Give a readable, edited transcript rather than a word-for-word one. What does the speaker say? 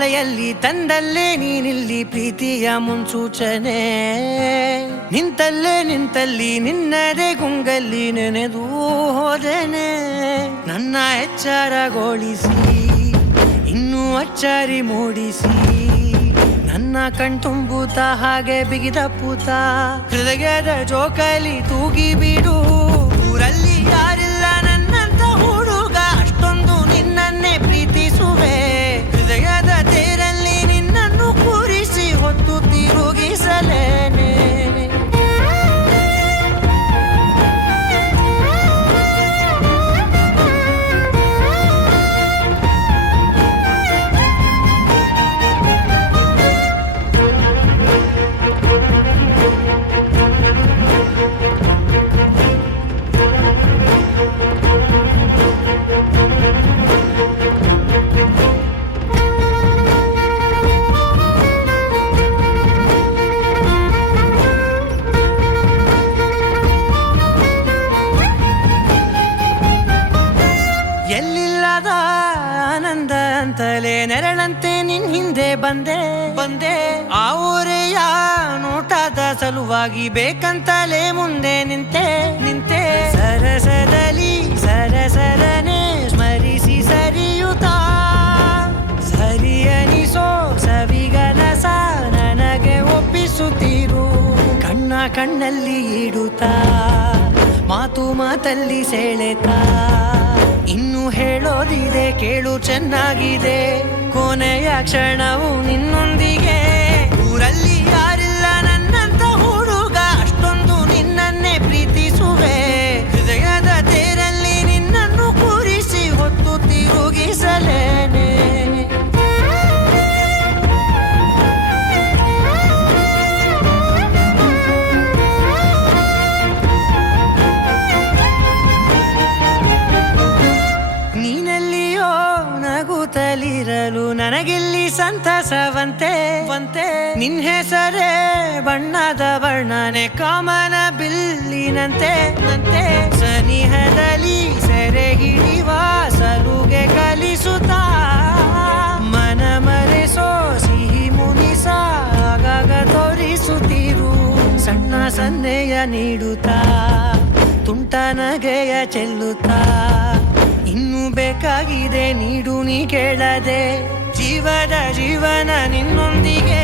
ಮಳೆಯಲ್ಲಿ ತಂದಲ್ಲೇ ನೀನಿಲ್ಲಿ ಪ್ರೀತಿಯ ಮುನ್ಸೂಚನೆ ನಿಂತಲ್ಲಿ ನಿನ್ನದೇ ಗುಂಗಲ್ಲಿ ನೆನೆದು ಹೋದೆನೆ ನನ್ನ ಎಚ್ಚರಗೊಳಿಸಿ ಇನ್ನೂ ಅಚ್ಚರಿ ಮೂಡಿಸಿ ನನ್ನ ಕಣ್ತುಂಬುತ್ತ ಹಾಗೆ ಬಿಗಿದಪ್ಪುತ್ತ ಹೃದಯದ ಜೋಕಾಲಿ ತೂಗಿ ಬಿಡು ಊರಲ್ಲಿ ಯಾರಿಲ್ಲ ನನ್ನಂತ ಹುಡುಗ ಅಷ್ಟೊಂದು ನಿನ್ನನ್ನೇ ಪ್ರೀತಿಸುವೆ ಹೃದಯದ ತೇರಲ್ಲಿ ನಿನ್ನನ್ನು ಕೂರಿಸಿ ಹೊತ್ತು ತಿರುಗಿಸಲೇನೆ ಎಲ್ಲಿಲ್ಲದ ಆನಂದ ಅಂತಲೇ ನೆರಳಂತೆ ನಿನ್ ಹಿಂದೆ ಬಂದೆ ಆ ಊರೆಯ ನೋಟದ ಸಲುವಾಗಿ ಬೇಕಂತಲೇ ಮುಂದೆ ನಿಂತೆ ಸರಸದಲ್ಲಿ ಸರಸರನೆ ಸ್ಮರಿಸಿ ಸರಿಯುತ್ತಾ ಸರಿಯನಿಸೋ ಸವಿಗನಸ ನನಗೆ ಒಪ್ಪಿಸುತ್ತೀರು ಕಣ್ಣಲ್ಲಿ ಇಡುತ್ತಾ ಮಾತಲ್ಲಿ ಸೆಳೆತಾ ಇನ್ನು ಹೇಳೋದಿದೆ ಕೇಳು ಚೆನ್ನಾಗಿದೆ ಕೊನೆಯ ಕ್ಷಣವು ನಿನ್ನೊಂದಿಗೆ ಊರಲ್ಲಿ ಯಾರಿಲ್ಲ ನನ್ನಂತ ಹುಡುಗ ಅಷ್ಟೊಂದು ನಿನ್ನನ್ನೇ ಪ್ರೀತಿಸುವೆ ಹೃದಯದ ತೇರಲ್ಲಿ ನಿನ್ನನ್ನು ಕೂರಿಸಿ ಹೊತ್ತು ತಿರುಗಿಸಲೇನೆ ನಗುತ್ತಲಿರಲು ನನಗಿಲ್ಲಿ ಸಂತಸವಂತೆ ನಿನ್ ಹೆಸರೇ ಬಣ್ಣದ ವರ್ಣನೆ ಕಾಮನ ಬಿಲ್ಲಿನಂತೆ ಸನಿಹದಲ್ಲಿ ಸೆರೆ ಹಿಡಿಯುವ ಸಲುಗೆ ಕಲಿಸುತ್ತಾ ಮನ ಮರೆಸೋ ಸಿಹಿ ಮುನಿಸ ಆಗಾಗ ತೋರಿಸುತ್ತಿರು ಸಣ್ಣ ಸನ್ನೆಯ ನೀಡುತ್ತಾ ತುಂಟ ನಗೆಯ ಚೆಲ್ಲುತ್ತಾ ಇನ್ನು ಬೇಕಾಗಿದೆ ನೀಡು ನೀ ಕೇಳದೆ ಜೀವನ ನಿನ್ನೊಂದಿಗೆ